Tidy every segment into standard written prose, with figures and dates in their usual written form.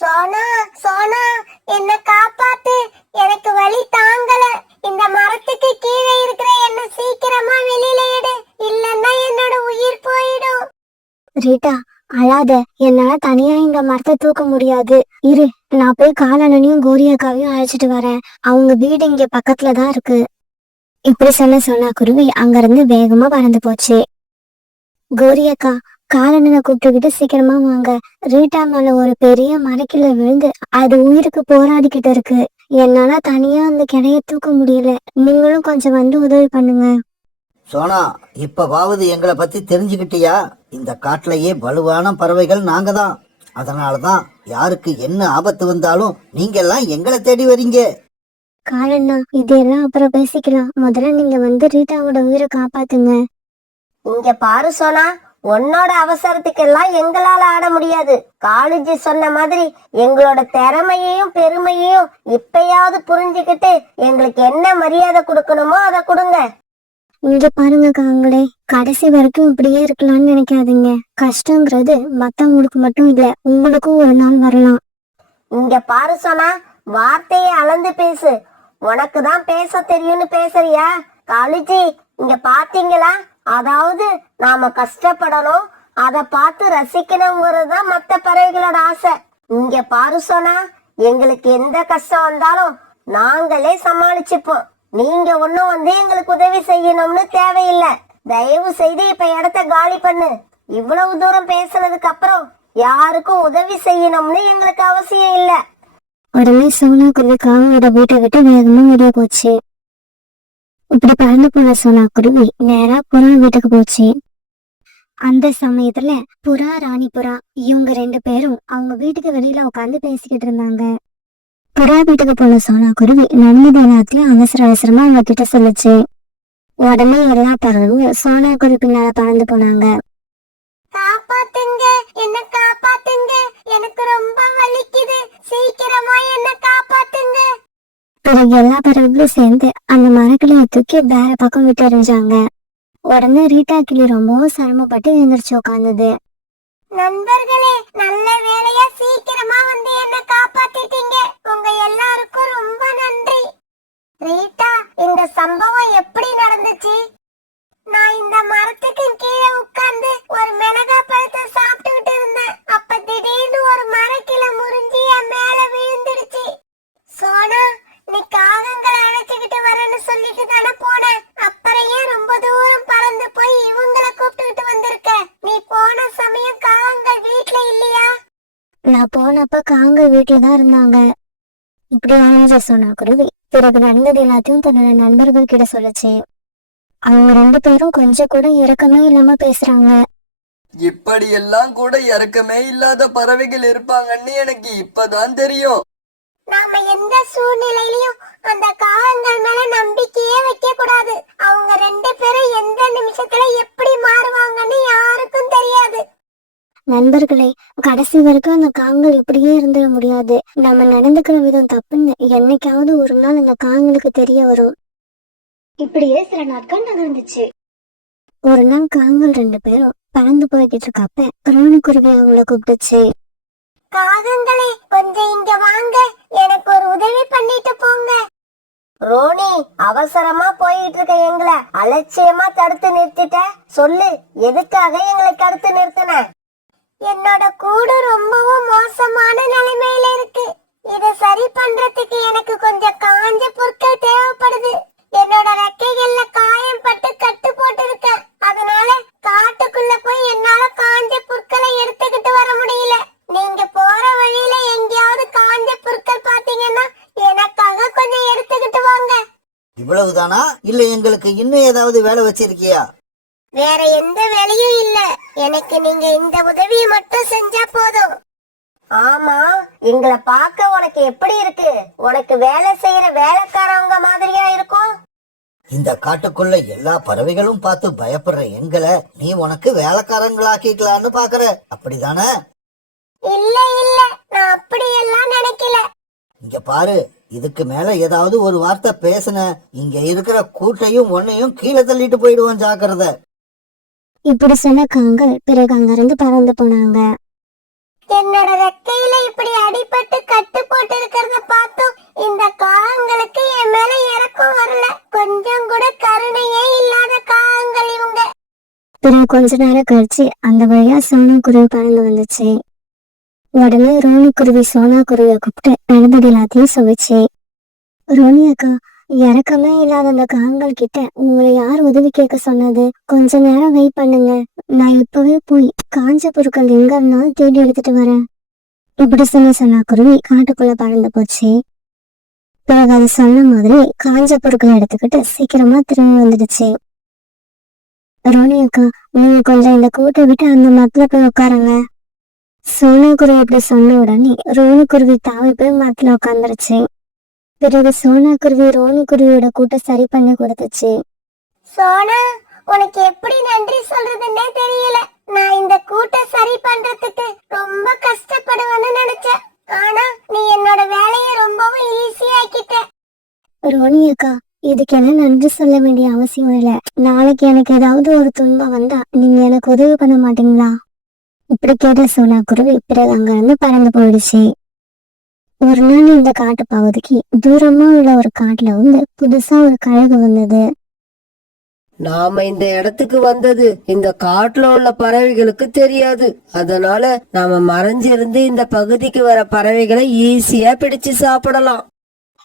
சோனா, சோனா, என்ன காப்பாத்து. எனக்கு வலி தாங்கல. இந்த மரத்துக்கு கீழே இருக்கிற என்ன சீக்கிரமா வெளியில எடு, இல்லன்னா என்னோட உயிர் போயிடும். ரீட்டா, அழாத. என்னால தனியா இந்த மரத்தை தூக்க முடியாது. இரு, நான் போய் காலனையும் கோரியாக்காவையும் அழைச்சிட்டு வரேன். அவங்க வீடு இங்க பக்கத்துலதான் இருக்கு. இப்படி சொன்ன குருவி அங்கிருந்து வேகமா பறந்து போச்சு. கோரியக்கா, காலனனை கூப்பிட்டுக்கிட்டு சீக்கிரமா வாங்க. ரீட்டா மேல ஒரு பெரிய மரக்கில விழுந்து அது உயிருக்கு போராடிக்கிட்டு இருக்கு. என்னால தனியா அந்த கிளைய தூக்க முடியல. நீங்களும் கொஞ்சம் வந்து உதவி பண்ணுங்க. சோனா, இப்பவாவது எங்களை பத்தி தெரிஞ்சுக்கிட்டியா? இந்த காட்டிலேயே வலுவான பறவைகள் நாங்க தான். அதனாலதான் யாருக்கு என்ன ஆபத்து வந்தாலும் நீங்க எல்லாம் எங்களை தேடி வரீங்க. காலண்ணா, இதெல்லாம் அப்புறம் பேசிக்கலாம். முதல்ல நீங்க வந்து ரீட்டாவோட உயிரை காப்பாத்துங்க. இங்க பாரு சோனா, உன்னோட அவசரத்துக்கெல்லாம் எங்களால ஆட முடியாது. காலேஜ் சொன்ன மாதிரி எங்களோட திறமையையும் பெருமையையும் இப்பயாவது புரிஞ்சுக்கிட்டு எங்களுக்கு என்ன மரியாதை கொடுக்கணுமோ அதை கொடுங்க. இங்க பாருங்க காங்களே, கடைசி வரைக்கும் இப்படியே இருக்கலாம்னு நினைக்காதீங்க. கஷ்டங்கிறது மத்தவங்களுக்கு மட்டும் இல்ல, உங்களுக்கும் ஒரு நாள் வரலாம். இங்க பாரு சோனா, வார்த்தையை அளந்து பேசு. உனக்கு தான் பேச தெரியும்னு பேசுறியா? காலேஜி, இங்க பாத்தீங்களா? அதாவது நாம கஷ்டப்படணும், அதை பார்த்து ரசிக்கணுங்கிறதுதான் மத்த பறவைகளோட ஆசை. இங்க பாரு சோனா, எங்களுக்கு எந்த கஷ்டம் வந்தாலும் நாங்களே சமாளிச்சுப்போம். நீங்க ஒண்ணும் வந்து எங்களுக்கு உதவி செய்யணும்னு தேவையில்லை. தயவு செய்து இப்ப இடத்த காலி பண்ணு. இவ்வளவு தூரம் பேசுனதுக்கு அப்புறம் யாருக்கும் உதவி செய்யணும்னு எங்களுக்கு அவசியம் இல்ல. உடனே சோனா குருவி காங்களோட வீட்டை விட்டு வேகமா வெளியே போச்சு. இப்படி பறந்து போன சோனா குருவி நேரா புறா வீட்டுக்கு போச்சு. அந்த சமயத்துல புறா, ராணி புறா இவங்க 2 பேரும் அவங்க வீட்டுக்கு வெளியில உட்காந்து பேசிக்கிட்டு இருந்தாங்க. புறா வீட்டுக்கு போன சோனா குருவி நடந்தது எல்லாத்தையும் அவசரமா அவங்க கிட்ட சொல்லுச்சு. உடனே எல்லா பறவையும் சோனா குருவி பின்னால பறந்து போனாங்க. காப்பாத்துங்க, என்ன காப்பாத்துங்க, எனக்கு ரொம்ப வலிக்குது, சீக்கிரமா என்ன காப்பாத்துங்க. பிறகு எல்லா பறவைகளும் சேர்ந்து அந்த மரக்கிளையை தூக்கி வேற பக்கம் விட்டு எறிஞ்சாங்க. உடனே ரீட்டா கிளி ரொம்பவும் சிரமப்பட்டு எழுந்திரிச்சு உட்கார்ந்தது. நண்பர்களே, நல்ல வேலையா சீக்கிரமா வந்து என்ன காப்பாத்திட்டீங்க. உங்க எல்லாருக்கும் ரொம்ப நன்றி. ரீட்டா, இந்த சம்பவம் எப்படி நடந்துச்சு? நான் இந்த மரத்துக்கு கீழே உட்கார்ந்து ஒரு மிளகா பழத்தை சாப்பிட்டுக்கிட்டு இருந்தேன். அப்ப திடீர்னு ஒரு மரக்கிளை முறிஞ்சி என் மேல விழுந்துடுச்சு. சோனா, நீ காகங்களை அழைச்சுக்கிட்டு வரேன்னு சொல்லிட்டு தானே போன. அப்புறம் ஏன் ரொம்ப தூரம் பறந்து போய் இவங்களை கூப்பிட்டுக்கிட்டு வந்திருக்க? நீ போன சமயம் காகங்கள் வீட்டுல இல்லையா? நான் போனப்ப காங்கள் வீட்டுலதான் இருந்தாங்க. இப்படி ஆனஞ்ச சோனா குருவி பிறகு நடந்தது எல்லாத்தையும் தன்னோட நண்பர்கள் கிட்ட சொல்லுச்சு. அவங்க 2 பேரும் கொஞ்சம் கூட இரக்கமே இல்லாம பேசுறாங்க. இப்படியெல்லாம் கூட இரக்கமே இல்லாத பறவைகள் இருப்பாங்கன்னு எனக்கு இப்பதான் தெரியும். நாம எந்த சூழ்நிலையிலயும் அந்த காகங்கள் மேல நம்பிக்கையே வைக்க கூடாது. அவங்க 2 பேரும் எந்த நிமிஷத்துல எப்படி மாறுவாங்கன்னு யாருக்கும் தெரியாது. நண்பர்களே, கடைசி வரைக்கும் அந்த காங்கள் இப்படியே இருந்துட முடியாது. நம்ம நடந்துக்கிற விதம் தப்புன்னு என்னைக்காவது ஒரு நாள் அந்த காங்களுக்கு தெரிய வரும். இப்படியே சில நாட்கள் நகர்ந்துச்சு. ஒரு நாள் காங்கள் 2 பேரும் பறந்து போய்கிட்டு இருக்கப்ப ராணிக்குருவி அவங்கள கூப்பிட்டுச்சு. காகங்களே, கொஞ்சம் இங்க வாங்க, எனக்கு ஒரு உதவி பண்ணிட்டு போங்க. ரோனி, அவசரமா போயிட்டு இருக்க எங்களை அலட்சியமா தடுத்து நிறுத்திட்ட. சொல்லு, எதுக்காக எங்களை தடுத்து நிறுத்தின? என்னோட கூடு ரொம்பவும் மோசமான நிலைமையில இருக்கு. இத சரி பண்றதுக்கு எனக்கு கொஞ்சம் காஞ்ச பொருட்கள் தேவைப்படுது. என்னோட ரெக்கைகள்ல காயம் பட்டு கட்டு போட்டு இருக்க. அதனால காட்டுக்குள்ள போய் என்னால காஞ்ச பொருட்களை எடுத்துக்கிட்டு வர முடியல. நீங்க போற வழியில எங்கேயாவது காஞ்ச பொருட்கள் பாத்தீங்கன்னா எனக்காக கொஞ்சம் எடுத்துக்கிட்டு வாங்க. இவ்வளவுதானா? இல்ல எங்களுக்கு இன்னும் ஏதாவது வேலை வச்சிருக்கியா? வேற எந்த வேலையும் இல்ல, எனக்கு நீங்க இந்த உதவியை மட்டும் செஞ்சா போதும். ஆமா, எங்களை பார்க்க உனக்கு எப்படி இருக்கு? உனக்கு வேலை செய்யற வேலைக்காரவங்க மாதிரியா இருக்கும். இந்த காட்டுக்குள்ள எல்லா பறவைகளும் பார்த்து பயப்படுற எங்களை நீ உனக்கு வேலைக்காரங்களாக்கிக்கலான்னு பாக்குற, அப்படிதானே? இல்ல இல்ல, நான் அப்படியெல்லாம் நினைக்கல. இங்க பாரு, இதுக்கு மேல ஏதாவது ஒரு வார்த்தை பேசுன இங்க இருக்கிற கூட்டையும் ஒன்னையும் கீழே தள்ளிட்டு போயிடுவோம், ஜாக்கிரதை. இப்படி சொன்ன காங்கள் பிறகு அங்கிருந்து பறந்து போனாங்க. என்னோட ரெக்கையில இப்படி அடிப்பட்டு இன்னும் கொஞ்ச நேரம் கழிச்சு அந்த வழியா சோனா குருவி பறந்து வந்துச்சு. உடனே ரோனி குருவி சோனா குருவியை கூப்பிட்டு நடந்தது எல்லாத்தையும் சொல்லிச்சு. ரோனி அக்கா, இறக்கமே இல்லாத அந்த காங்கள் கிட்ட உங்களை யார் உதவி கேட்க சொன்னது? கொஞ்ச நேரம் வெயிட் பண்ணுங்க, நான் இப்பவே போய் காஞ்ச பொருட்கள் எங்க இருந்தாலும் தேடி எடுத்துட்டு வரேன். இப்படி சொன்ன குருவி காட்டுக்குள்ள பறந்து போச்சு. பிறகு அது சொன்ன மாதிரி காஞ்ச பொருட்களை எடுத்துக்கிட்டு சீக்கிரமா திரும்பி வந்துடுச்சு. ரோனி அக்கா, நீங்க கொஞ்சம் இந்த கூட்டை விட்டு அந்த மரத்துல போய் உட்காருங்க. சோனா குருவி அப்படி சொன்ன உடனே ரோனி குருவி தாவி போய் மரத்துல உட்காந்துருச்சு. பிறகு சோனா குருவி ரோனி குருவியோட கூட்டை சரி பண்ணி கொடுத்துச்சு. சோனா, உனக்கு எப்படி நன்றி சொல்றதுன்னே தெரியல. நான் இந்த கூட்டை சரி பண்றதுக்கு ரொம்ப கஷ்டப்படுவேன்னு நினைச்சேன். ஆனா நீ என்னோட வேலையை ரொம்பவும் ஈஸியாக்கிட்ட. ரோனி அக்கா, இதுக்கு என்ன நன்றி சொல்ல வேண்டிய அவசியம் இல்ல. நாளைக்கு எனக்கு ஏதாவது ஒரு துன்பம் வந்தா நீங்க எனக்கு உதவி பண்ண மாட்டீங்களா? இப்படி கேட்ட சோனா குருவி பிறகு அங்க இருந்து பறந்து போயிடுச்சு. ஒரு நாள் இந்த காட்டு பகுதிக்கு தூரமா உள்ள ஒரு காட்டுல வந்து புதுசா ஒரு கழுகு வந்தது. நாம இந்த இடத்துக்கு வந்தது இந்த காட்டுல உள்ள பறவைகளுக்கு தெரியாது. அதனால நாம மறைஞ்சிருந்து இந்த பகுதிக்கு வர பறவைகளை ஈஸியா பிடிச்சு சாப்பிடலாம்.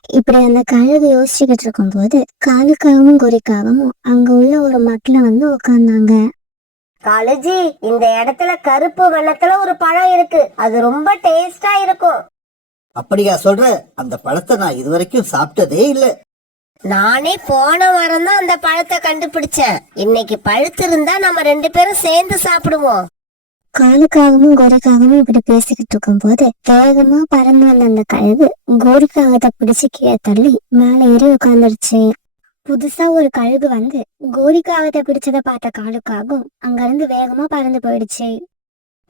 இப்படி அந்த கழுகு யோசிச்சுக்கிட்டு இருக்கும் போது காலுக்காகவும் குறிக்காகவும் அங்க உள்ள ஒரு மட்டில வந்து உட்கார்ந்தாங்க. காலேஜி, இந்த இடத்துல கருப்பு வண்ணத்துல ஒரு பழம் இருக்கு. அது ரொம்ப டேஸ்டா இருக்கும். அப்படியா சொல்ற? அந்த பழத்தை நான் இதுவரைக்கும் சாப்பிட்டதே இல்ல. நானே போன வாரம் தான் அந்த பழத்தை கண்டுபிடிச்சேன். இன்னைக்கு பழுத்து இருந்தா நம்ம 2 பேரும் சேர்ந்து சாப்பிடுவோம். காலுக்காகவும் கோரிக்காகவும் இப்படி பேசிக்கிட்டு இருக்கும் போது வேகமா பறந்து வந்த அந்த கழுகு கோரிக்காகத்தை பிடிச்சு கீழே தள்ளி மேல ஏறி உட்கார்ந்துருச்சு. புதுசா ஒரு கழுகு வந்து கோரிக்காகத்தை பிடிச்சத பார்த்த காலுக்காகவும் அங்க இருந்து வேகமா பறந்து போயிடுச்சு.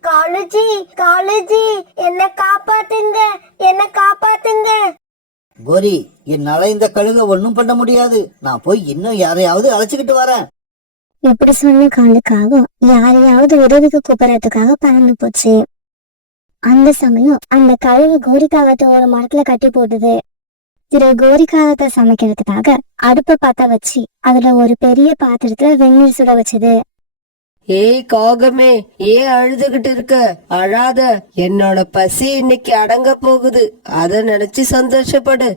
காலேஜி, காலேஜி, என்ன காப்பாத்துங்க, என்ன காப்பாத்துங்க. கோரி, என்னால இந்த கழுக ஒன்னும் பண்ண முடியாது. நான் போய் இன்னும் யாரையாவது அழைச்சுக்கிட்டு வரேன். இப்படி சொன்ன காலுக்காகவும் யாரையாவது உதவிக்கு கூப்பிடறதுக்காக பறந்து போச்சு. அந்த சமயம் அந்த கழுகு கோரிக்காகத்தை ஒரு மரத்துல கட்டி போட்டுது. திரு கோரிக்காகத்தை சமைக்கிறதுக்காக அடுப்பை பத்த வச்சு அதுல ஒரு பெரிய பாத்திரத்துல வெந்நீர் சுட வச்சது. ஏய் காகமே, ஏன் அழுதுகிட்டு இருக்க? அழாத, என்னோட பசி இன்னைக்கு அடங்க போகுது. அத நினைச்சு சந்தோஷப்படு.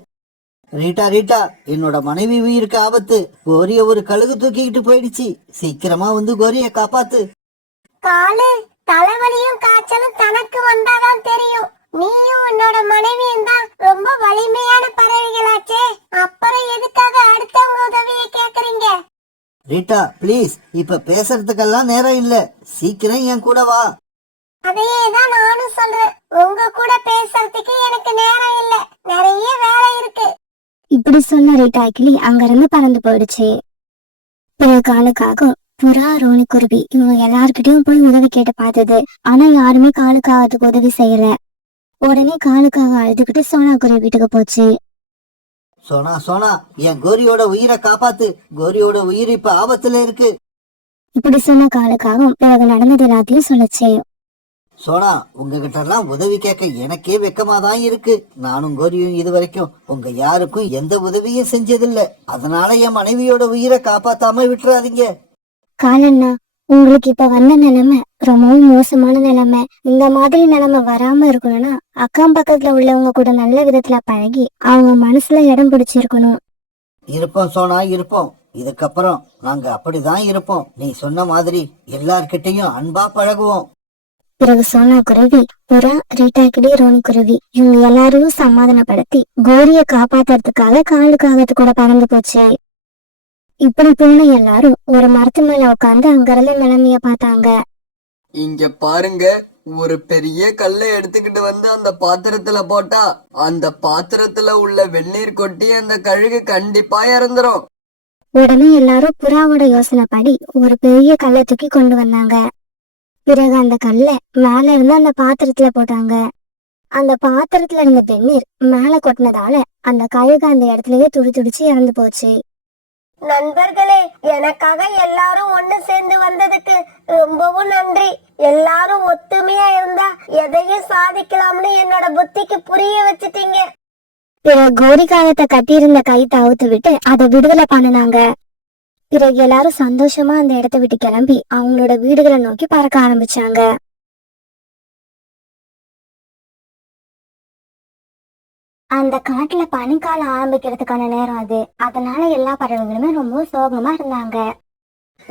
ரீட்டா ரீட்டா, என்னோட மனைவி உயிருக்கு ஆபத்து. கோரிய ஒரு கழுகு தூக்கிக்கிட்டு போயிடுச்சு. சீக்கிரமா வந்து கோரிய காப்பாத்து. காலு, தலைவலியும் காய்ச்சலும் தனக்கு வந்தாதான் தெரியும். நீயும் உன்னோட மனைவியும் தான் ரொம்ப வலிமையான பறவைகளாச்சே. அப்புறம் எதுக்காக அடுத்தவங்க உதவியை கேக்குறீங்க? ரீட்டா ப்ளீஸ், இப்ப பேசுறதுக்கெல்லாம் நேரம் இல்ல. சீக்கிரம் என் கூட வா. அதையே தான் நானும் சொல்றேன். உங்க கூட பேசுறதுக்கு எனக்கு நேரம் இல்ல, நிறைய வேலை இருக்கு. இப்படி சொன்ன ரீட்டாக்கிளி அங்க இருந்து பறந்து போயிடுச்சு. பிறகு காலுக்காக புறா ரோனி குருவி இவங்க எல்லார்கிட்டயும் போய் உதவி கேட்டு பார்த்தது. ஆனா யாருமே காலுக்காகத்துக்கு உதவி செய்யல. உடனே காலுக்காக அழுதுகிட்டு சோனா குருவி வீட்டுக்கு போச்சு. சோனா சோனா, என் கோரியோட உயிரை காப்பாத்து. கோரியோட உயிர் இப்ப ஆபத்துல இருக்கு. இப்படி சொன்ன காலுக்காகவும் பிறகு நடந்தது எல்லாத்தையும் சொல்லுச்சு. சோனா, உங்ககிட்ட எல்லாம் உதவி கேட்க எனக்கே வெக்கமா தான் இருக்கு. நானும் கோரியும் இதுவரைக்கும் உங்க யாருக்கும் எந்த உதவியும் செஞ்சதில்ல. அதனால என் மனைவியோட உயிரை காப்பாத்தாம விட்டுறாதீங்க. காலண்ணா, உங்களுக்கு இப்ப வந்த நிலைமை ரொம்பவும் மோசமான நிலைமை. இந்த மாதிரி நிலைமை வராம இருக்கணும்னா அக்கம் பக்கத்துல உள்ளவங்க கூட நல்ல விதத்துல பழகி அவங்க மனசுல இடம் பிடிச்சிருக்கணும். இருப்போம் சோனா, இருப்போம். இதுக்கப்புறம் நாங்க அப்படிதான் இருப்போம். நீ சொன்ன மாதிரி எல்லார்கிட்டையும் அன்பா பழகுவோம். பிறகு சோனா குருவி, புறா, ரீட்டாக்கிளி, ரோனி குருவி இவங்க எல்லாரையும் சமாதானப்படுத்தி கோரிய காப்பாத்துறதுக்காக காலுக்காகத்து கூட பறந்து போச்சு. இப்படி போன எல்லாரும் ஒரு மரத்து மேல உட்காந்து அங்க இருந்த நிலைமைய பார்த்தாங்க. இங்க பாருங்க, ஒரு பெரிய கல்லை எடுத்துக்கிட்டு வந்து அந்த பாத்திரத்துல போட்டா அந்த பாத்திரத்துல உள்ள வெந்நீர் கொட்டி அந்த கழுகு கண்டிப்பா இறந்துரும். உடனே எல்லாரும் புறாவோட யோசனைப்படி ஒரு பெரிய கல்லை தூக்கி கொண்டு வந்தாங்க. பிறகு அந்த கல்லை மேல இருந்து அந்த பாத்திரத்துல போட்டாங்க. அந்த பாத்திரத்துல இருந்த வெந்நீர் மேல கொட்டினதால அந்த கழுகு அந்த இடத்துலயே துடிச்சு இறந்து போச்சு. நண்பர்களே, எனக்காக எல்லாரும் ஒண்ணு சேர்ந்து வந்ததுக்கு ரொம்பவும் நன்றி. எல்லாரும் ஒத்துமையா இருந்தா எதையும் சாதிக்கலாம்னு என்னோட புத்திக்கு புரிய வச்சுட்டீங்க. பிறகு கோரிக்காகத்தை கட்டியிருந்த கைத்தை அவுத்து விட்டு அதை விடுதலை பண்ணினாங்க. பிறகு எல்லாரும் சந்தோஷமா அந்த இடத்த விட்டு கிளம்பி அவங்களோட வீடுகளை நோக்கி பறக்க ஆரம்பிச்சாங்க. அந்த காட்டுல பனிக்காலம் ஆரம்பிக்கிறதுக்கான நேரம் அது. அதனால எல்லா பறவைகளுமே ரொம்ப சோகமா இருந்தாங்க.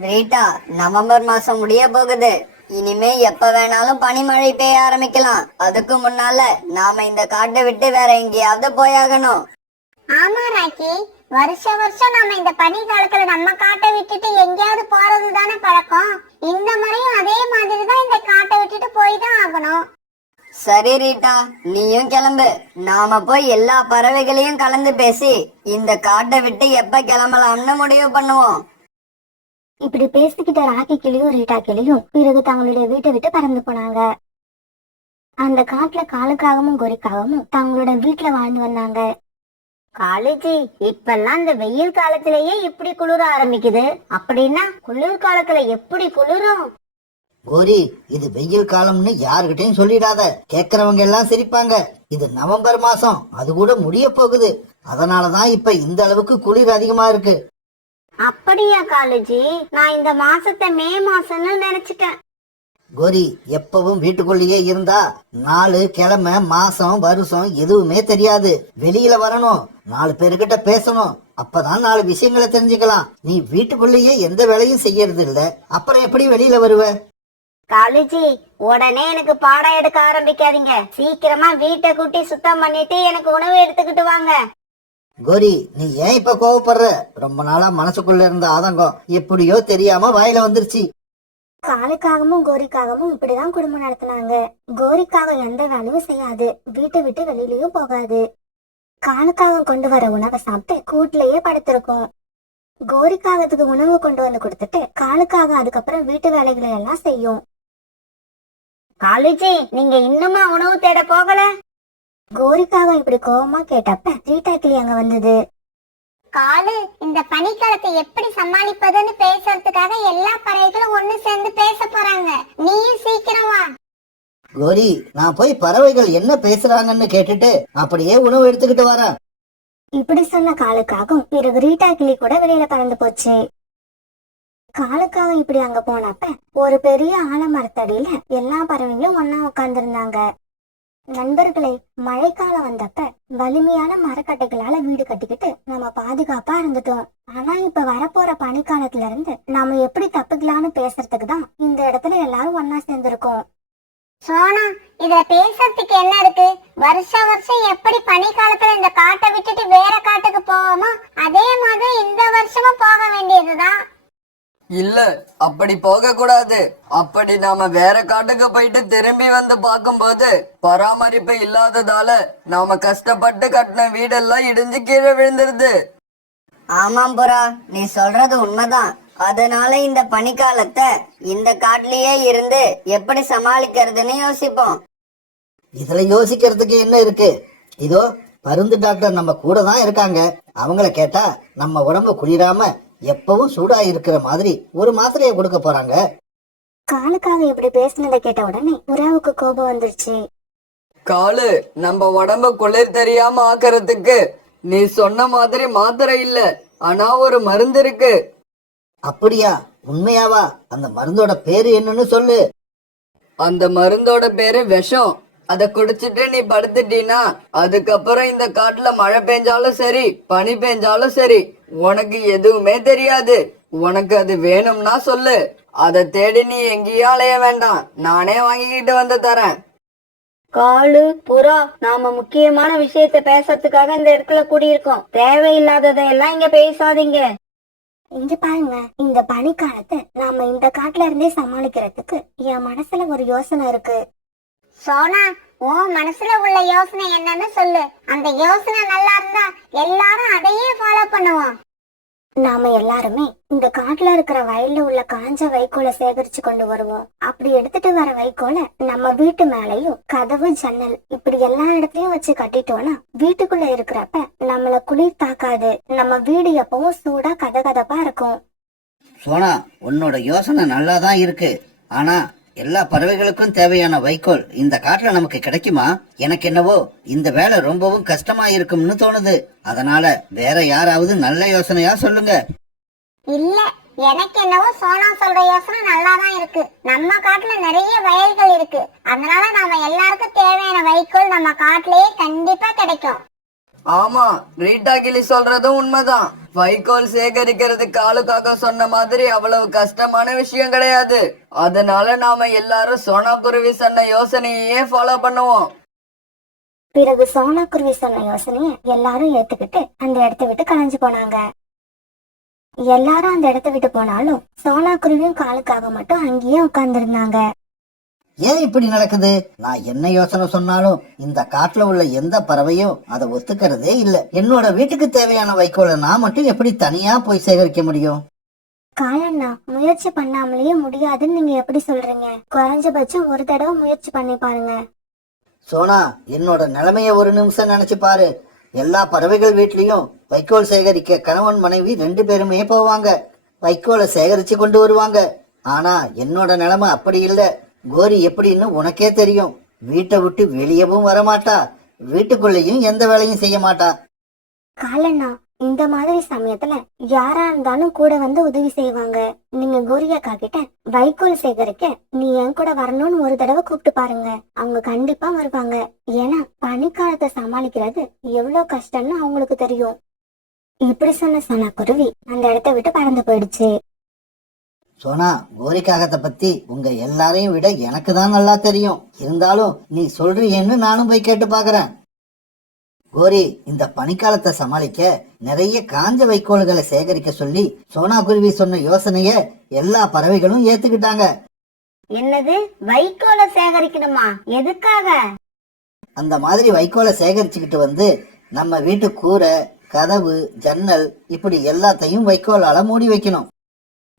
ரீட்டா, நவம்பர் மாசம் முடிய போகுது. இனிமே எப்ப வேணாலும் பனிமழை பெய்ய ஆரம்பிக்கலாம். அதுக்கு முன்னால நாம இந்த காட்டை விட்டு வேற எங்கேயாவது போயாகணும். ஆமா ராக்கி, வருஷம் நாம இந்த பனி காலத்துல நம்ம காட்டை விட்டுட்டு எங்கேயாவது போறது தானே பழக்கம். இந்த முறையும் அதே மாதிரிதான் இந்த காட்டை விட்டுட்டு போய் தான் ஆகணும். சரி ரீட்டா, நீயும் கிளம்பு. நாம போய் எல்லா பறவைகளையும் கலந்து பேசி இந்த காட்டை விட்டு எப்ப கிளம்பலாம்னு முடிவு பண்ணுவோம். இப்படி பேசிக்கிட்ட ராக்கி கிளியும் ரீட்டா கிளியும் பிறகு தங்களுடைய வீட்டை விட்டு பறந்து போனாங்க. அந்த காட்டுல காலுக்காகவும் கோரிக்காகவும் தங்களோட வீட்டுல வாழ்ந்து வந்தாங்க. காலேஜி, இப்பெல்லாம் இந்த வெயில் காலத்திலேயே இப்படி குளிர ஆரம்பிக்குது. அப்படின்னா குளிர் காலத்துல எப்படி குளிரும்? கோரி, இது வெயில் காலம்னு யாருகிட்டையும் சொல்லிடாத. கேக்குறவங்க எல்லாம் சிரிப்பாங்க. இது நவம்பர் மாசம், அது கூட முடிய போகுது. அதனாலதான் இப்ப இந்த அளவுக்கு குளிர் அதிகமா இருக்கு. அப்படியா காலேஜி? நான் இந்த மாசத்தை மே மாசம்னு நினைச்சிட்டேன். கோரி, எப்பவும் வீட்டுக்குள்ளேயே இருந்தா நாலு கிழமை மாசம் வருஷம் எதுவுமே தெரியாது. வெளியில வரணும், 4 பேருக்கிட்ட பேசணும். அப்பதான் 4 விஷயங்களை தெரிஞ்சுக்கலாம். நீ வீட்டுக்குள்ளேயே எந்த வேலையும் செய்யறது இல்ல, அப்புறம் எப்படி வெளியில வருவ? காலேஜி, உடனே எனக்கு பாடம் எடுக்க ஆரம்பிக்காதீங்க. சீக்கிரமா வீட்டை கூட்டி சுத்தம் பண்ணிட்டு எனக்கு உணவு எடுத்துக்கிட்டு வாங்க. கோரி, நீ ஏன் இப்ப கோவப்படுற? ரொம்ப நாளா மனசுக்குள்ள இருந்த ஆதங்கம் எப்படியோ தெரியாம வாயில வந்துருச்சு. காலுக்காகவும் கோரிக்காகவும் இப்படிதான் குடும்பம் நடத்தினாங்க. கோரிக்காக எந்த வேலையும் செய்யாது, வீட்டை விட்டு வெளியிலயும் போகாது. காலுக்காகம் கொண்டு வர உணவை சாப்பிட்டு கூட்டிலேயே படுத்திருக்கும். கோரிக்காகத்துக்கு உணவு கொண்டு வந்து கொடுத்துட்டு காலுக்காக அதுக்கப்புறம் வீட்டு வேலைகளை எல்லாம் செய்யும். காலேஜி, நீங்க இன்னுமா உணவு தேட போகல? கோரிக்காகம் இப்படி கோவமா கேட்டப்ப ரீட்டா கிளி அங்க வந்தது. காலு, இந்த பனிக்காலத்தை எப்படி சமாளிப்பதுன்னு பேசுறதுக்காக எல்லா பறவைகளும் ஒண்ணு சேர்ந்து பேச போறாங்க. நீயும் சீக்கிரம் வா. கோரி, நான் போய் பறவைகள் என்ன பேசுறாங்கன்னு கேட்டுட்டு அப்படியே உணவு எடுத்துக்கிட்டு வரேன். இப்படி சொன்ன காலுக்காகவும் பிறகு ரீட்டா கிளி கூட வெளியில பறந்து போச்சு. காலுக்காகம் இப்படி அங்க போனப்ப ஒரு பெரிய ஆலமரத்தடியில எல்லா பறவைகளும் ஒன்னா உட்கார்ந்து இருந்தாங்க. நண்பர்களே, மழைக்காலம் வந்தப்ப வலிமையான மரக்கட்டைகளால வீடு கட்டிக்கிட்டு நம்ம பாதுகாப்பா இருந்துட்டோம். ஆனா இப்ப வரப்போற பனிக்காலத்துல இருந்து நாம எப்படி தப்பிக்கலாம்னு பேசுறதுக்கு தான் இந்த இடத்துல எல்லாரும் ஒன்னா சேர்ந்திருக்கோம். சோனா, இதுல பேசுறதுக்கு என்ன இருக்கு? வருஷம் எப்படி பனிக்காலத்துல இந்த காட்டை விட்டுட்டு வேற காட்டுக்கு போவோமோ அதே மாதிரி இந்த வருஷமும் போக வேண்டியதுதான். இல்ல, அப்படி போக கூடாது. அப்படி நாம வேற காட்டுக்கு போயிட்டு திரும்பி வந்து பார்க்கும்போது பராமரிப்பு இல்லாததால நாம கஷ்டப்பட்டு கட்டின வீடெல்லாம் இடிஞ்சு கீழே விழுந்துருது. ஆமாம் புறா, நீ சொல்றது உண்மைதான். அதனால இந்த பனிக்காலத்தை இந்த காட்டுலயே இருந்து எப்படி சமாளிக்கிறதுன்னு யோசிப்போம். இதுல யோசிக்கிறதுக்கு என்ன இருக்கு? இதோ மருந்து டாக்டர் நம்ம கூட தான் இருக்காங்க. அவங்கள கேட்டா நம்ம உடம்பு குளிராம எப்பவும் சூடா இருக்கிற மாதிரி ஒரு மாத்திரையை கொடுக்க போறாங்க. காலுக்காக இப்படி பேசினதை கேட்ட உடனே புறாவுக்கு கோபம் வந்துருச்சு. காலு, நம்ம உடம்ப குளிர் தெரியாம ஆக்குறதுக்கு நீ சொன்ன மாதிரி மாத்திரை இல்ல, ஆனா ஒரு மருந்து இருக்கு. அப்படியா? உண்மையாவா? அந்த மருந்தோட பேரு என்னன்னு சொல்லு. அந்த மருந்தோட பேரு விஷம். அத குடிச்சிட்டு நீ படுத்துட்டீனா அதுக்கப்புறம் இந்த காட்டுல மழை பெஞ்சாலும் சரி பனி பெஞ்சாலும் சரி உனக்கு எதுவுமே தெரியாது. உனக்கு அது வேணும்னா சொல்லு, அதை தேடி நீ எங்கேயும் அலைய வேண்டாம், நானே வாங்கிக்கிட்டு வந்து தரேன். காலு, புறா, நாம முக்கியமான விஷயத்த பேசுறதுக்காக இந்த இடத்துல கூடியிருக்கோம். தேவையில்லாததையெல்லாம் இங்க பேசாதீங்க. இங்க பாருங்க, இந்த பனிக்காலத்தை நாம இந்த காட்டுல இருந்தே சமாளிக்கிறதுக்கு என் மனசுல ஒரு யோசனை இருக்கு. சோனா, உன் மனசுல உள்ள யோசனை என்னன்னு சொல்லு. அந்த யோசனை நல்லா இருந்தா எல்லாரும் அதையே ஃபாலோ பண்ணுவோம். நாம எல்லாருமே இந்த காட்டுல இருக்கிற வயல்ல உள்ள காஞ்ச வைக்கோலை சேகரிச்சு கொண்டு வருவோம். அப்படி எடுத்துட்டு வர வைக்கோலை நம்ம வீட்டு மேலையும் கதவு ஜன்னல் இப்படி எல்லா இடத்துலயும் வச்சு கட்டிட்டோம்னா வீட்டுக்குள்ள இருக்கிறப்ப நம்மள குளிர் தாக்காது. நம்ம வீடு எப்பவும் சூடா கதகதப்பா இருக்கும். சோனா, உன்னோட யோசனை நல்லா தான் இருக்கு. ஆனா எல்லா பறவைகளுக்கும் தேவையான வைக்கோல் இந்த காட்டுல நமக்கு கிடைக்குமா? எனக்கு என்னவோ இந்த வேலை ரொம்பவும் கஷ்டமா இருக்கும்னு தோணுது. அதனால வேற யாராவது நல்ல யோசனையா சொல்லுங்க. இல்ல, எனக்கு என்னவோ சோனா சொல்ற யோசனை நல்லாதான் இருக்கு. நம்ம காட்டுல நிறைய வயல்கள் இருக்கு, அதனால நம்ம எல்லாருக்கும் தேவையான வைக்கோல் நம்ம காட்டுலயே கண்டிப்பா கிடைக்கும். ஆமா, ரீட்டா கிளி சொல்றதும் உண்மைதான். வைக்கோல் சேகரிக்கிறது காலுக்காக சொன்ன மாதிரி அவ்வளவு கஷ்டமான விஷயம் கிடையாது. அதனால நாம எல்லாரும் சோனா குருவி சொன்ன யோசனையே ஃபாலோ பண்ணுவோம். பிறகு சோனா குருவி சொன்ன யோசனைய எல்லாரும் ஏத்துக்கிட்டு அந்த இடத்த விட்டு கலைஞ்சு போனாங்க. எல்லாரும் அந்த இடத்த விட்டு போனாலும் சோனா குருவியும் காலுக்காக மட்டும் அங்கேயே உட்கார்ந்துருந்தாங்க. ஏன் இப்படி நடக்குது? நான் என்ன யோசனை சொன்னாலும் இந்த காட்டுல உள்ள எந்த பறவையும் அதை ஒத்துக்கிறதே இல்ல. என்னோட வீட்டுக்கு தேவையான வைக்கோலை நான் மட்டும் எப்படி தனியா போய் சேகரிக்க முடியும்? காலண்ணா, முயற்சி பண்ணாமலேயே முடியாதுன்னு நீங்க எப்படி சொல்றீங்க? குறைஞ்சபட்சம் ஒரு தடவை முயற்சி பண்ணி பாருங்க. சோனா, என்னோட நிலைமைய ஒரு நிமிஷம் நினைச்சு பாரு. எல்லா பறவைகள் வீட்லயும் வைக்கோல் சேகரிக்க கணவன் மனைவி 2 பேருமே போவாங்க, வைக்கோலை சேகரிச்சு கொண்டு வருவாங்க. ஆனா என்னோட நிலைமை அப்படி இல்ல. கோரி எப்படின்னு உனக்கே தெரியும். வீட்டை விட்டு வெளியவும் வரமாட்டா, வீட்டுக்குள்ளேயும் எந்த வேலையும் செய்ய மாட்டா. காலண்ணா, இந்த மாதிரி சமயத்துல யாரா இருந்தாலும் கூட வந்து உதவி செய்வாங்க. நீங்க கோரியக்கா கிட்ட வைக்கோல் சேகரிக்க நீ என் கூட வரணும்னு ஒரு தடவை கூப்பிட்டு பாருங்க, அவங்க கண்டிப்பா வருவாங்க. ஏன்னா பனிக்காலத்தை சமாளிக்கிறது எவ்வளவு கஷ்டம்னு அவங்களுக்கு தெரியும். இப்படி சொன்ன சோனா குருவி அந்த இடத்த விட்டு பறந்து போயிடுச்சு. சோனா, கோரிக்காகத்தை பத்தி உங்க எல்லாரையும் விட எனக்கு தான் நல்லா தெரியும். இருந்தாலும் நீ சொல்றியேன்னு நானும் போய் கேட்டு பாக்குறேன். கோரி, இந்த பனிக்காலத்தை சமாளிக்க நிறைய காஞ்ச வைக்கோல்களை சேகரிக்க சொல்லி சோனா குருவி சொன்ன யோசனைய எல்லா பறவைகளும் ஏத்துக்கிட்டாங்க. என்னது, வைக்கோலை சேகரிக்கணுமா? எதுக்காக? அந்த மாதிரி வைக்கோலை சேகரிச்சுக்கிட்டு வந்து நம்ம வீட்டு கூரை, கதவு, ஜன்னல் இப்படி எல்லாத்தையும் வைக்கோலால மூடி வைக்கணும்.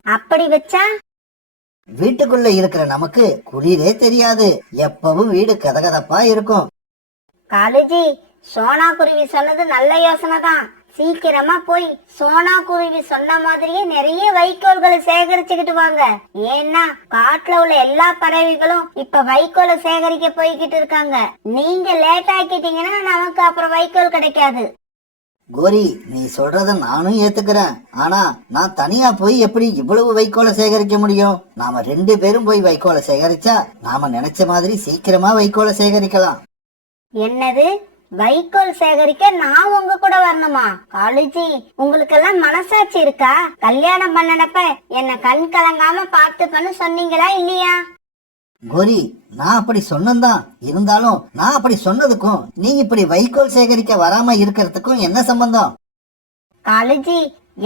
அப்படி வச்சா வீட்டுக்குள்ள இருக்கிற நமக்கு குளிரே தெரியாது, எப்பவும் வீடு கதகதப்பா இருக்கும். காலுஜி, சோனா குருவி சொன்னது நல்ல யோசனை தான். சீக்கிரமா போய் சோனா குருவி சொன்ன மாதிரியே நிறைய வைக்கோல்களை சேகரிச்சுக்கிட்டு வாங்க. ஏன்னா காட்டுல உள்ள எல்லா பறவைகளும் இப்ப வைக்கோலை சேகரிக்க போய்கிட்டு இருக்காங்க. நீங்க லேட் ஆக்கிட்டீங்கன்னா நமக்கு அப்புறம் வைக்கோல் கிடைக்காது. கோரி, நீ சொல்றத நானும் ஏத்துக்கிறேன். ஆனா நான் தனியா போய் எப்படி இவ்வளவு வைக்கோலை சேகரிக்க முடியும்? நாம 2 பேரும் போய் வைக்கோலை சேகரிச்சா நாம நினைச்ச மாதிரி சீக்கிரமா வைக்கோலை சேகரிக்கலாம். என்னது, வைக்கோல் சேகரிக்க நான் உங்க கூட வரணுமா? காலுஜி, உங்களுக்கு எல்லாம் மனசாட்சி இருக்கா? கல்யாணம் பண்ணனப்ப என்ன கண் கலங்காம பார்த்துப்பன்னு சொன்னீங்களா இல்லையா? கோரி, நான் அப்படி சொன்னதான். இருந்தாலும் நான் அப்படி சொன்னதுக்கும் நீ இப்படி வைக்கோல் சேகரிக்க வராம இருக்கிறதுக்கும் என்ன சம்பந்தம்? காலுஜி,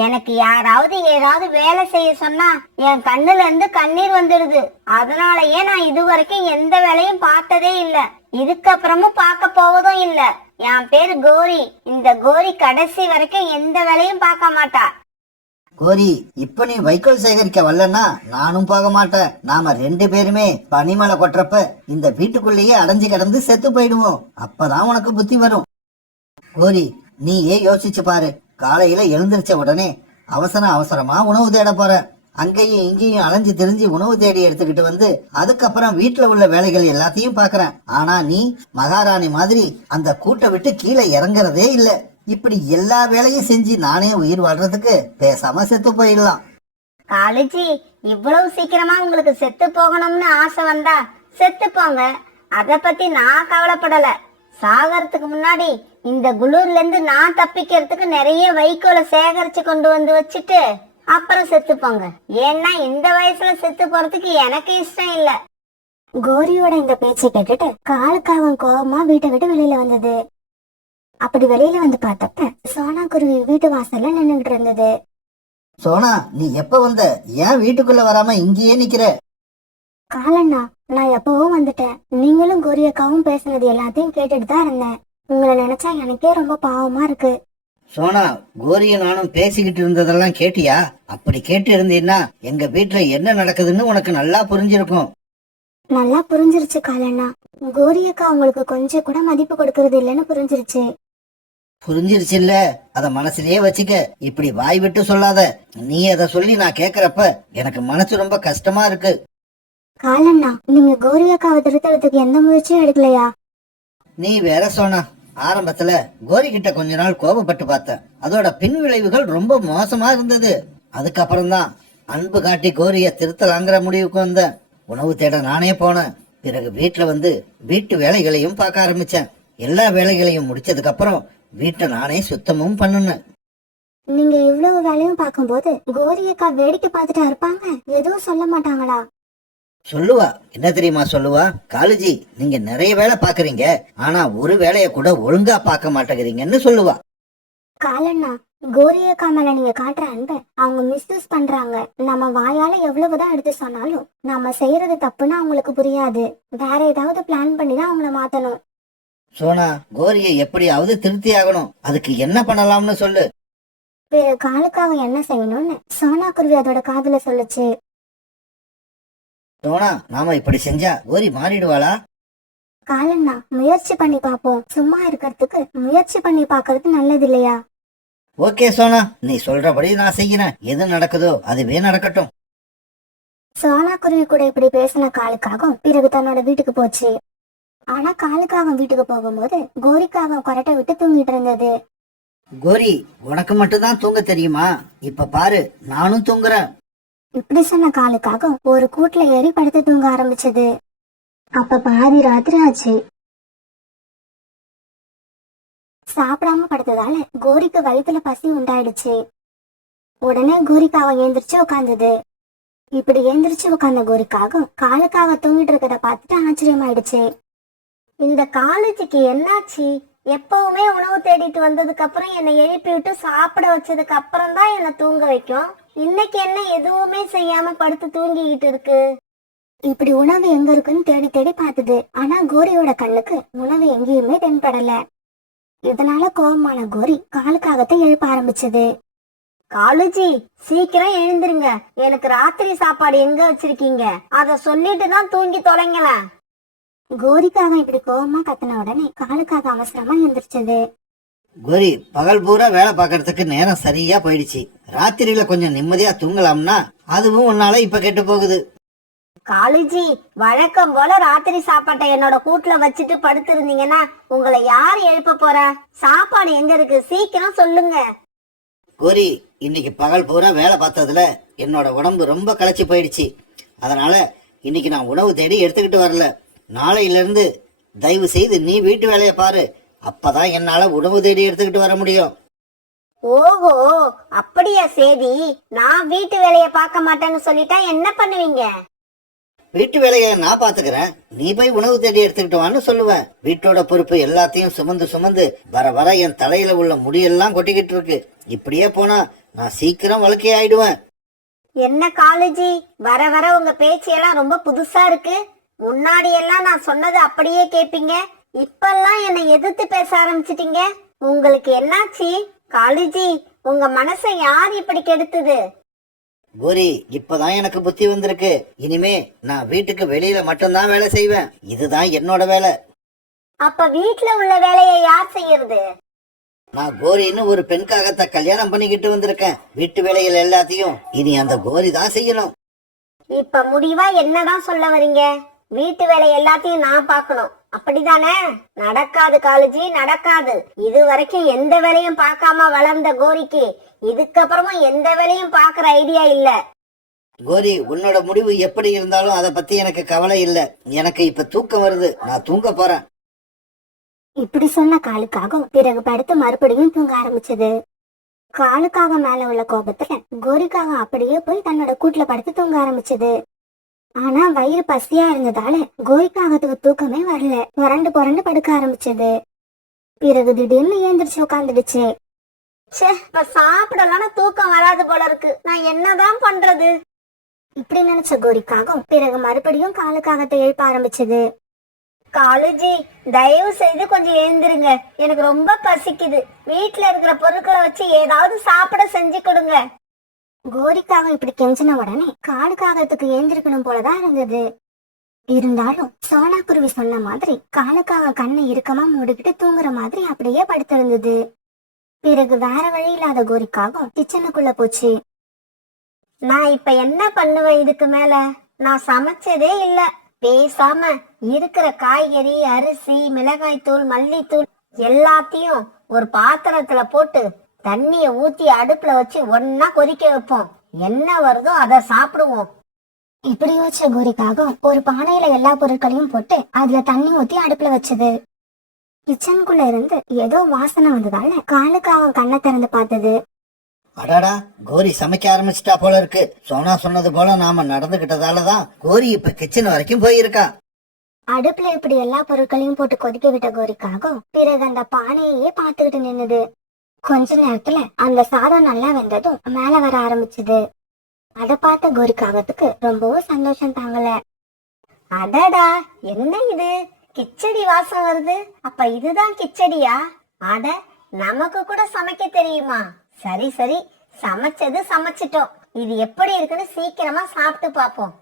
எனக்கு யாராவது ஏதாவது வேலை செய்ய சொன்னா என் கண்ணுல இருந்து கண்ணீர் வந்துடுது. அதனாலயே நான் இதுவரைக்கும் எந்த வேலையும் பார்த்ததே இல்ல, இதுக்கப்புறமும் பார்க்க போவதும் இல்ல. என் பேரு கோரி. இந்த கோரி கடைசி வரைக்கும் எந்த வேலையும் பார்க்க மாட்டா. கோரி, இப்ப நீ வைக்கோல் சேகரிக்க வரலன்னா நானும் போக மாட்டேன். நாம 2 பேருமே பனிமலை கொட்டுறப்ப இந்த வீட்டுக்குள்ளேயே அடைஞ்சு கிடந்து செத்து போயிடுவோம். அப்பதான் உனக்கு புத்தி வரும். கோரி, நீ யோசிச்சு பாரு. காலையில எழுந்திருச்ச உடனே அவசரமா உணவு தேட போற. அங்கேயும் இங்கேயும் அலைஞ்சு திரிஞ்சு உணவு தேடி எடுத்துக்கிட்டு வந்து அதுக்கப்புறம் வீட்டுல உள்ள வேலைகள் எல்லாத்தையும் பாக்குறேன். ஆனா நீ மகாராணி மாதிரி அந்த கூட்டை விட்டு கீழே இறங்குறதே இல்ல. இப்படி எல்லா வேலையும் செஞ்சு நானே உயிர் வாழ்றதுக்கு பேசாம செத்து போயிடலாம். காலுஜி, இவ்வளவு சீக்கிரமா உங்களுக்கு செத்து போகணும்னு ஆசை வந்தா செத்து போங்க. அத பத்தி நான் கவலைப்படல. சாகறதுக்கு முன்னாடி இந்த குளூர்ல இருந்து நான் தப்பிக்கிறதுக்கு நிறைய வைக்கோலை சேகரிச்சு கொண்டு வந்து வச்சுட்டு அப்புறம் செத்து போங்க. ஏன்னா இந்த வயசுல செத்து போறதுக்கு எனக்கு இஷ்டம் இல்ல. கோரியோட இந்த பேச்சை கேட்டுட்டு காலுக்காவும் கோபமா வீட்டை விட்டு வெளியில வந்தது. அப்படி வெளியில வந்து பார்த்தப்ப சோனா குருவி வீட்டு வாசல்ல நின்னுகிட்டு இருந்தது. சோனா, நீ எப்ப வந்த? ஏன் வீட்டுக்குள்ள வராம இங்கேயே நிக்கிற? காலண்ணா, நான் எப்பவும் வந்துட்டேன். நீங்களும் கோரியக்காவும் பேசுனது எல்லாத்தையும் கேட்டுட்டு தான் இருந்தேன். உங்களை நினைச்சா எனக்கே ரொம்ப பாவமா இருக்கு. சோனா, கோரியும் நானும் பேசிக்கிட்டு இருந்ததெல்லாம் கேட்டியா? அப்படி கேட்டு இருந்தீன்னா எங்க வீட்டுல என்ன நடக்குதுன்னு உனக்கு நல்லா புரிஞ்சிருக்கும். நல்லா புரிஞ்சிருச்சு காலண்ணா. கோரியக்கா உங்களுக்கு கொஞ்சம் கூட மதிப்பு கொடுக்கறது இல்லைன்னு புரிஞ்சிருச்சு. புரிஞ்சிருச்சு இல்ல? அத மனசுலயே வச்சுக்க. இப்படி வாய் விட்டு சொல்லாத. நீ அத சொல்லி நான் கேக்குறப்ப எனக்கு மனசு ரொம்ப கஷ்டமா இருக்கு. காலண்ணா, நீங்க கோரியக்காவை திருத்தறதுக்கு எந்த முயற்சியும் எடுக்கலையா? நீ வேற சோனா. ஆரம்பத்துல கோரி கிட்ட கொஞ்ச நாள் கோபப்பட்டு பார்த்தேன். அதோட பின் விளைவுகள் ரொம்ப மோசமா இருந்தது. அதுக்கப்புறம்தான் அன்பு காட்டி கோரிய திருத்தலாங்கிற முடிவுக்கு வந்தேன். உணவு தேட நானே போனேன். பிறகு வீட்டுல வந்து வீட்டு வேலைகளையும் பார்க்க ஆரம்பிச்சேன். எல்லா வேலைகளையும் முடிச்சதுக்கு அப்புறம் வீட்டை நானே சுத்தமும் பண்ணுனேன். நீங்க இவ்வளவு வேலையும் பார்க்கும்போது கோரி அக்கா வேடிக்கை பார்த்துட்டா இருப்பாங்க, எதுவும் சொல்ல மாட்டாங்களா? சொல்லுவா. என்ன தெரியுமா சொல்லுவா? காலேஜி, நீங்க நிறைய வேலை பாக்குறீங்க, ஆனா ஒரு வேலைய கூட ஒழுங்கா பார்க்க மாட்டேங்கிறீங்கன்னு சொல்லுவா. காலண்ணா, கோரி அக்கா மேல நீங்க காட்டுற அன்பை அவங்க மிஸ்யூஸ் பண்றாங்க. நம்ம வாயால எவ்வளவுதான் எடுத்து சொன்னாலும் நம்ம செய்யறது தப்புன்னு அவங்களுக்கு புரியாது. வேற ஏதாவது பிளான் பண்ணி தான் அவங்கள மாத்தணும். சோனா, கோரியை எப்படியாவது திருத்தி ஆகணும். அதுக்கு என்ன பண்ணலாம்னு சொல்லு. பிறகு காலுக்காக என்ன செய்யணும்னு சோனா குருவி அதோட காதுல சொல்லுச்சு. சோனா, நாம இப்படி செஞ்சா கோரி மாறிடுவாளா? காலண்ணா, முயற்சி பண்ணி பாப்போம். சும்மா இருக்கிறதுக்கு முயற்சி பண்ணி பாக்குறது நல்லது இல்லையா? ஓகே சோனா, நீ சொல்றபடி நான் செய்யறேன். எது நடக்குதோ அதுவே நடக்கட்டும். சோனா குருவி கூட இப்படி பேசின காலுக்காகவும் பிறகு தன்னோட வீட்டுக்கு போச்சு. ஆனா காலுக்காக வீட்டுக்கு போகும்போது கோரிக்காக கொரட்டை விட்டு தூங்கிட்டு இருந்தது. கோரி, உனக்கு மட்டும்தான் தூங்க தெரியுமா? இப்ப பாரு, நானும் தூங்குறேன். இப்படி சொன்ன காலுக்காக ஒரு கூட்டுல ஏறி படுத்து தூங்க ஆரம்பிச்சது. அப்ப பாதி ராத்திரி ஆச்சு. சாப்பிடாம படுத்ததால கோரிக்கு வயித்துல பசி உண்டாயிடுச்சு. உடனே கோரிக்காக எழுந்திரிச்சு உட்கார்ந்தது. இப்படி எழுந்திரிச்சு உட்கார்ந்த கோரிக்காக காலுக்காக தூங்கிட்டு இருக்கிறத பார்த்துட்டு ஆச்சரியமாயிடுச்சு. இந்த காலேஜுக்கு என்னாச்சு? எப்பவுமே உணவு தேடிட்டு வந்ததுக்கு அப்புறம் என்னை எழுப்பி விட்டு சாப்பிட வச்சதுக்கு அப்புறம் தான் என்னை தூங்க வைக்கும். இன்னைக்கு என்ன எதுவுமே செய்யாம படுத்து தூங்கிக்கிட்டு இருக்கு? இப்படி உணவு எங்க இருக்குன்னு தேடி தேடி பார்த்தது. ஆனா கோரியோட கண்ணுக்கு உணவு எங்கேயுமே தென்படல. இதனால கோபமான கோரி காலுக்காகத்தை எழுப்ப ஆரம்பிச்சது. காலுஜி, சீக்கிரம் எழுந்திருங்க. எனக்கு ராத்திரி சாப்பாடு எங்க வச்சிருக்கீங்க? அத சொல்லிட்டு தான் தூங்கி தொலைங்களேன். கோரிக்காக இப்படி கோபமா கத்தின உடனே காலுக்காக அவசரமா எந்திரிச்சது. கோரி, பகல் பூரா வேலை பார்க்கறதுக்கு நேரம் சரியா போயிடுச்சு. ராத்திரியில கொஞ்சம் நிம்மதியா தூங்கலாம்னா அதுவும் உன்னால இப்ப கெட்டு போகுது. காலேஜி, வழக்கம் போல ராத்திரி சாப்பாட்டை என்னோட கூட்டுல வச்சுட்டு படுத்து இருந்தீங்கன்னா உங்களை யார் எழுப்ப போறா? சாப்பாடு எங்க இருக்கு? சீக்கிரம் சொல்லுங்க. கோரி, இன்னைக்கு பகல் பூரா வேலை பார்த்ததுல என்னோட உடம்பு ரொம்ப களைச்சு போயிடுச்சு. அதனால இன்னைக்கு நான் உணவு தேடி எடுத்துக்கிட்டு வரல. நாளையில இருந்து தயவு செய்து நீ வீட்டு வேலையை பாரு. அப்பதான் என்னால உணவு தேடி எடுத்துக்கிட்டு வர முடியும். ஓஹோ, அப்படியா சேதி? நான் வீட்டு வேலைய பார்க்க மாட்டேன்னு சொல்லிட்டா என்ன பண்ணுவீங்க? வீட்டு வேலையை நான் பாத்துக்கிறேன், நீ போய் உணவு தேடி எடுத்துக்கிட்டு வான்னு சொல்லுவேன். வீட்டோட பொறுப்பு எல்லாத்தையும் சுமந்து சுமந்து வர வர என் தலையில உள்ள முடியெல்லாம் கொட்டிக்கிட்டு இருக்கு. இப்படியே போனா நான் சீக்கிரம் வழக்கே ஆயிடுவேன். என்ன காலேஜி, வர வர உங்க பேச்சியெல்லாம் ரொம்ப புதுசா இருக்கு. முன்னாடி எல்லாம் நான் சொன்னது அப்படியே கேப்பீங்க, இப்பெல்லாம் என்னை எதிர்த்து பேச ஆரம்பிச்சிட்டீங்க. உங்களுக்கு என்னாச்சு காலேஜி? உங்க மனசை யார் இப்படி கெடுத்தது? கோரி, இப்பதான் எனக்கு புத்தி வந்திருக்கு. இனிமே நான் வீட்டுக்கு வெளியில மட்டும்தான் வேலை செய்வேன். இதுதான் என்னோட வேலை. அப்ப வீட்டுல உள்ள வேலையை யார் செய்யறது? நான் கோரின்னு ஒரு பெண்காகத்த கல்யாணம் பண்ணிக்கிட்டு வந்திருக்கேன். வீட்டு வேலைகள் எல்லாத்தையும் இனி அந்த கோரி தான் செய்யணும். இப்ப முடிவா என்னதான் சொல்ல வரீங்க? வீட்டு வேலை எல்லாத்தையும் நான் பார்க்கணும், அப்படிதானே? நடக்காது காலேஜி, நடக்காது. இது வரைக்கும் எந்த வேலையும் பார்க்காம வளர்ந்த கோரிக்கு இதுக்கப்புறமா எந்த வேலையும் பாக்குற ஐடியா இல்ல. கோரி, உன்னோட முடிவு எப்படி இருந்தாலும் அதை பத்தி எனக்கு கவலை இல்ல. எனக்கு இப்ப தூக்கம் வருது, நான் தூங்க போறேன். இப்படி சொன்ன காலுக்காக பிறகு படுத்து மறுபடியும் தூங்க ஆரம்பிச்சது. காலுக்காக மேல உள்ள கோபத்துல கோரிக்காக அப்படியே போய் தன்னோட கூட்டுல படுத்து தூங்க ஆரம்பிச்சது. ஆனா வயிறு பசியா இருந்ததால கோரிக்காகத்துக்கு தூக்கமே வரல. புரண்டு புரண்டு படுக்க ஆரம்பிச்சது. பிறகு திடீர்னு ஏந்திரிச்சு உட்காந்துடுச்சு. இப்ப சாப்பிடலாம், தூக்கம் வராது போல இருக்கு. நான் என்னதான் பண்றது? இப்படி நினைச்ச கோரிக்காக பிறகு மறுபடியும் காலுக்காகத்தை எழுப்ப ஆரம்பிச்சது. காலேஜி, தயவு செய்து கொஞ்சம் எழுந்திருங்க. எனக்கு ரொம்ப பசிக்குது. வீட்டுல இருக்கிற பொருட்களை வச்சு ஏதாவது சாப்பிட செஞ்சு கொடுங்க. கோரிக்காக இப்படி கெஞ்சின உடனே காலுக்காகத்துக்கு ஏந்திருக்கணும் போலதான் இருந்தது. இருந்தாலும் சோனா குருவி சொன்ன மாதிரி காலுக்காக கண்ணை இறுக்கமா மூடிக்கிட்டு தூங்குற மாதிரி அப்படியே படுத்திருந்தது. பிறகு வேற வழி இல்லாத கோரிக்காக கிச்சனுக்குள்ள போச்சு. நான் இப்ப என்ன பண்ணுவேன்? இதுக்கு மேல நான் சமைச்சதே இல்ல. பேசாம இருக்கிற காய்கறி, அரிசி, மிளகாய் தூள், மல்லித்தூள் எல்லாத்தையும் ஒரு பாத்திரத்துல போட்டு தண்ணிய ஊத்தி அடுப்புல வச்சு ஒன்னா கொதிக்க வைப்போம். என்ன வருதோ அதை சாப்பிடுவோம். இப்படி யோசிச்ச கோரிக்காகம் ஒரு பானையில எல்லா பொருட்களையும் போட்டு அதுல தண்ணி ஊத்தி அடுப்புல வச்சது. கிச்சனுக்குள்ள இருந்து ஏதோ வாசனை வந்ததால காலுக்காகம் கண்ணை திறந்து பார்த்தது. அடாடா, கோரி சமைக்க ஆரம்பிச்சிட்டா போல இருக்கு. சோனா சொன்னது போல நாம நடந்துகிட்டதாலதான் கோரி இப்ப கிச்சன் வரைக்கும் போயிருக்கா. அடுப்புல இப்படி எல்லா பொருட்களையும் போட்டு கொதிக்க விட்ட கோரிக்காகம் பிறகு அந்த பானையே பார்த்துக்கிட்டு நின்னுது. கொஞ்ச நேரத்துல அந்த சாதம் நல்லா வெந்ததும் மேல வர ஆரம்பிச்சது. அத பார்த்த கோரிக்காகத்துக்கு ரொம்பவும் சந்தோஷம் தாங்கல. அடடா, என்ன இது கிச்சடி வாசம் வருது. அப்ப இதுதான் கிச்சடியா? அட, நமக்கு கூட சமைக்க தெரியுமா? சரி சரி, சமைச்சது சமைச்சிட்டோம். இது எப்படி இருக்குன்னு சீக்கிரமா சாப்பிட்டு பாப்போம்.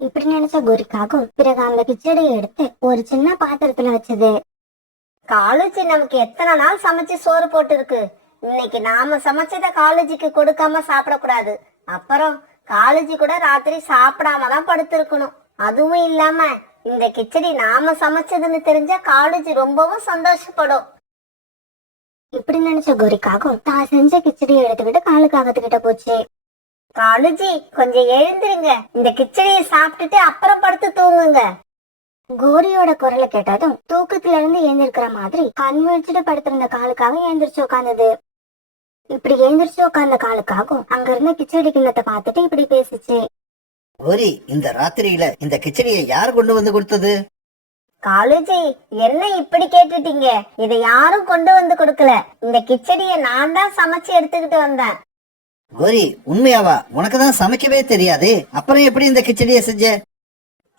இப்படி நினைச்ச கோரிக்காகம் பிறகு அந்த கிச்சடியை எடுத்து ஒரு சின்ன பாத்திரத்துல வச்சது. காலேஜி நமக்கு எத்தனை நாள் சமைச்சு சோறு போட்டு இருக்கு. இன்னைக்கு நாம சமைச்சத காலேஜிக்கு கொடுக்காம சாப்பிடக்கூடாது. அப்புறம் காலேஜி கூட ராத்திரி சாப்பிடாம தான் படுத்திருக்கணும். அதுவும் இல்லாம இந்த கிச்சடி நாம சமைச்சதுன்னு தெரிஞ்சா காலேஜி ரொம்பவும் சந்தோஷப்படும். இப்படி நினைச்ச கோரிக்காகம் தான் செஞ்ச கிச்சடியை எடுத்துக்கிட்டு காலுக்காகத்துக்கிட்ட போச்சு. காலேஜி, கொஞ்சம் எழுந்திருங்க. இந்த கிச்சடியை சாப்பிட்டுட்டு அப்புறம் படுத்து தூங்குங்க. கோரியோட குரலை கேட்டதும் தூக்கத்துல இருந்து ஏந்திருக்கிற மாதிரி கண் விழிச்சுட்டு படுத்திருந்த காலுக்காக ஏந்திரிச்சு உட்கார்ந்தது. இப்படி ஏந்திரிச்சு உட்கார்ந்த காலுக்காகும் அங்க இருந்த கிச்சடி கிண்ணத்தை பார்த்துட்டு இப்படி பேசிச்சு. கோரி, இந்த ராத்திரியில இந்த கிச்சடியை யார் கொண்டு வந்து கொடுத்தது? காலேஜி, என்ன இப்படி கேட்டுட்டீங்க? இதை யாரும் கொண்டு வந்து கொடுக்கல. இந்த கிச்சடியை நான் தான் சமைச்சு எடுத்துக்கிட்டு வந்தேன். கோரி, உண்மையாவா? உனக்குதான் சமைக்கவே தெரியாதே, அப்புறம் எப்படி இந்த கிச்சடியை செஞ்ச?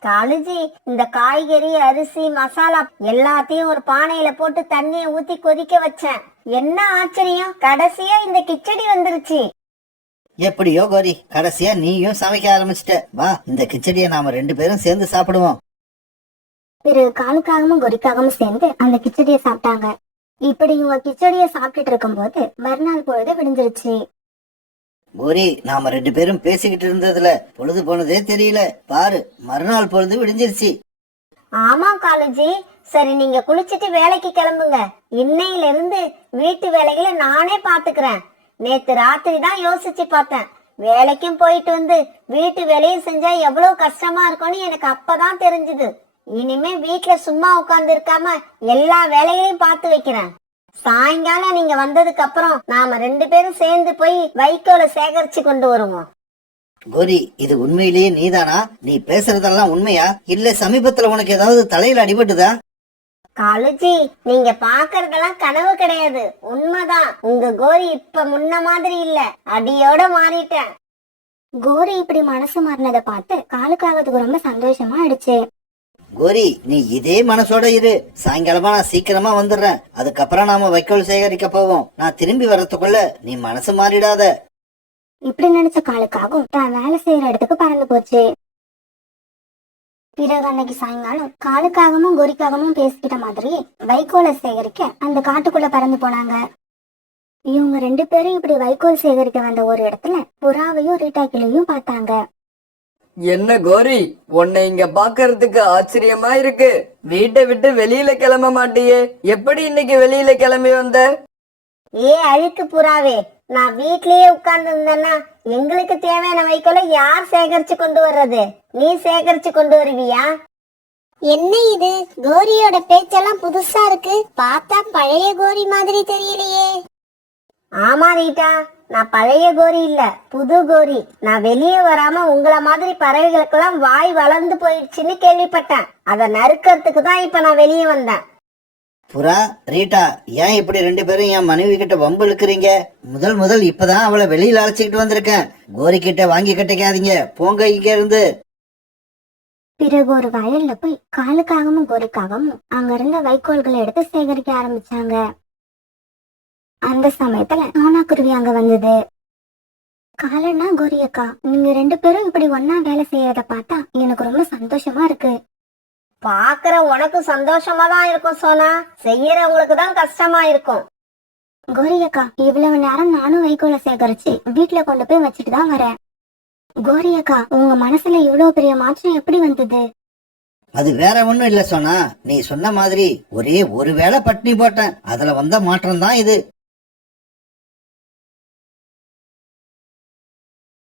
காலேஜி, இந்த காய்கறி, அரிசி, மசாலா எல்லாத்தையும் ஒரு பானையில போட்டு தண்ணியை ஊத்தி கொதிக்க வச்சேன். என்ன ஆச்சரியம், கடைசியா இந்த கிச்சடி வந்துருச்சு. எப்படியோ கோரி, கடைசியா நீயும் சமைக்க ஆரம்பிச்சிட்ட. வா, இந்த கிச்சடியை நாம 2 பேரும் சேர்ந்து சாப்பிடுவோம். பிறகு காலுக்காகவும் கோரிக்காகவும் சேர்ந்து அந்த கிச்சடியை சாப்பிட்டாங்க. இப்படி இவங்க கிச்சடியை சாப்பிட்டுட்டு இருக்கும் போது மறுநாள் பொழுது விடிஞ்சிருச்சு. கோரி, நாம 2 பேரும் பேசிக்கிட்டு இருந்ததுல பொழுது போனதே தெரியல. பாரு, மறுநாள் பொழுது விடிஞ்சிருச்சு. ஆமா காலேஜி, சரி நீங்க குளிச்சிட்டு வேலைக்கு கிளம்புங்க. இன்னையில இருந்து வீட்டு வேலைகளை நானே பாத்துக்கிறேன். நேத்து ராத்திரி தான் யோசிச்சு பார்த்தேன். வேலைக்கும் போயிட்டு வந்து வீட்டு வேலையும் செஞ்சா எவ்வளவு கஷ்டமா இருக்கும்னு எனக்கு அப்பதான் தெரிஞ்சுது. இனிமே வீட்டுல சும்மா உட்கார்ந்து இருக்காம எல்லா வேலைகளையும் பார்த்து வைக்கிறேன். சாயங்காலம் நீங்க வந்ததுக்கு அப்புறம் நாம 2 பேரும் சேர்ந்து போய் வைக்கோலை சேகரிச்சு கொண்டு வருவோம். கோரி, இது உண்மையிலேயே நீதானா? நீ பேசுறதெல்லாம் உண்மையா? இல்ல சமீபத்துல உனக்கு ஏதாவது தலையில அடிபட்டுதா? காலேஜி, நீங்க பாக்குறதெல்லாம் கனவு கிடையாது, உண்மைதான். உங்க கோரி இப்ப முன்ன மாதிரி இல்ல, அடியோட மாறிட்டேன். கோரி இப்படி மனசு மாறினதை பார்த்து காலுக்காகத்துக்கு ரொம்ப சந்தோஷமா ஆயிடுச்சு. கோரி, நீ இதே மனசோட இரு. சாயங்காலமா நான் சீக்கிரமா வந்துடுறேன். அதுக்கப்புறம் நாம வைக்கோல் சேகரிக்க போவோம். நான் திரும்பி வர்றதுக்குள்ள நீ மனசு மாறிடாத. இப்படி நினைச்ச காலுக்காகவும் தான் வேலை செய்யற இடத்துக்கு பறந்து போச்சு. பிறகு அன்னைக்கு சாயங்காலம் காலுக்காகவும் கோரிக்காகவும் பேசிக்கிட்ட மாதிரி வைக்கோலை சேகரிக்க அந்த காட்டுக்குள்ள பறந்து போனாங்க. இவங்க 2 பேரும் இப்படி வைக்கோல் சேகரிக்க வந்த ஒரு இடத்துல புறாவையும் ரீட்டாக்கிளையும் பார்த்தாங்க. என்ன கோரி, உன்னை இங்க பாக்குறதுக்கு ஆச்சரியமா இருக்கு. வீட்டை விட்டு வெளியில கிளம்ப மாட்டியே, எப்படி இன்னைக்கு வெளியில கிளம்பி வந்த? ஏ அழுக்கு புறாவே, நான் வீட்லயே உட்கார்ந்து இருந்தேன்னா எங்களுக்கு தேவையான வைக்கோலை யார் சேகரிச்சு கொண்டு வர்றது? நீ சேகரிச்சு கொண்டு வருவியா? என்ன இது, கோரியோட பேச்செல்லாம் புதுசா இருக்கு. பார்த்தா பழைய கோரி மாதிரி தெரியலையே. ஆமா ரீட்டா, நான் பழைய கோரி இல்ல, புது கோரி. நான் வெளியே வராம உங்கள மாதிரி பறவைகளுக்கெல்லாம் வாய் வளர்ந்து போயிடுச்சுன்னு கேள்விப்பட்டேன். அதை நறுக்கிறதுக்கு தான் இப்ப நான் வெளியே வந்தேன். புறா, ரீட்டா, ஏன் இப்படி 2 பேரும் என் மனைவி கிட்ட வம்பு இழுக்கிறீங்க? முதல் இப்பதான் அவளை வெளியில அழைச்சிக்கிட்டு வந்திருக்கேன். கோரி கிட்ட வாங்கி கட்டிக்காதீங்க, போங்க இங்க இருந்து. பிறகு ஒரு வயல்ல போய் காலுக்காகவும் கோரிக்காகவும் அங்க இருந்த வைக்கோல்களை எடுத்து சேகரிக்க ஆரம்பிச்சாங்க. அந்த சமயத்துல சோனாக்குருவி அங்க வந்தது. காலண்ணா, கோரியக்கா, நீங்க 2 பேரும் இப்படி ஒன்னா வேலை செய்யறத பார்த்தா எனக்கு ரொம்ப சந்தோஷமா இருக்கு. பாக்குற உனக்கு சந்தோஷமா தான் இருக்கும் சோனா, செய்யறவங்களுக்கு தான் கஷ்டமா இருக்கும். கோரியக்கா, இவ்வளவு நேரம் நானும் வைக்கோலை சேகரிச்சு வீட்டுல கொண்டு போய் வச்சுட்டு தான் வரேன். கோரியக்கா, உங்க மனசுல இவ்வளவு பெரிய மாற்றம் எப்படி வந்தது? அது வேற ஒண்ணும் இல்ல சோனா, நீ சொன்ன மாதிரி ஒரே ஒரு வேளை பட்டினி போட்டேன், அதுல வந்த மாற்றம் தான் இது.